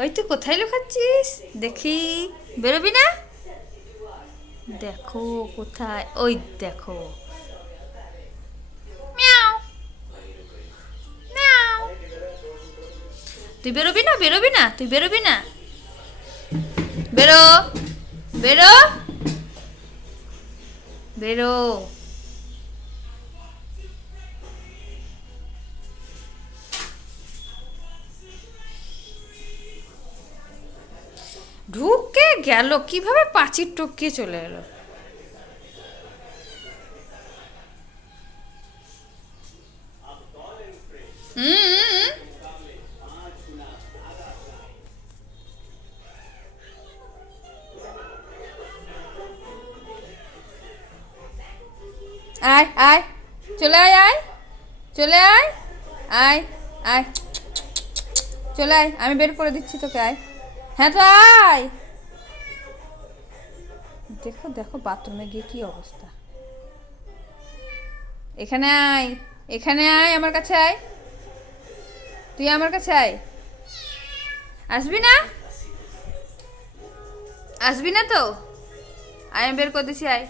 ওই তুই কোথায় লুকাচ্ছিস দেখি, বেরোবি না? দেখো কোথায়, ওই দেখো। মিয়াও মিয়াও। তুই বেরোবি না, বেরোবি না, তুই বেরোবি না? বেরো, বেরো, বেরো। ঢুকে গেল কিভাবে, পাঁচির টপকিয়ে চলে এলো। হুম, আয় আয়, চলে আয়, আয় চলে আয়, আয় আয়, চলে আয়, আমি বের করে দিচ্ছি তোকে, আয়। হ্যাঁ তো আয়। দেখো দেখো বাথরুমে গিয়ে কি অবস্থা। এখানে আয়, এখানে আয়, আমার কাছে আয়, তুই আমার কাছে আয়। আসবি না? আসবি না তো? আয়, আমি বের করে দিচ্ছি, আয়।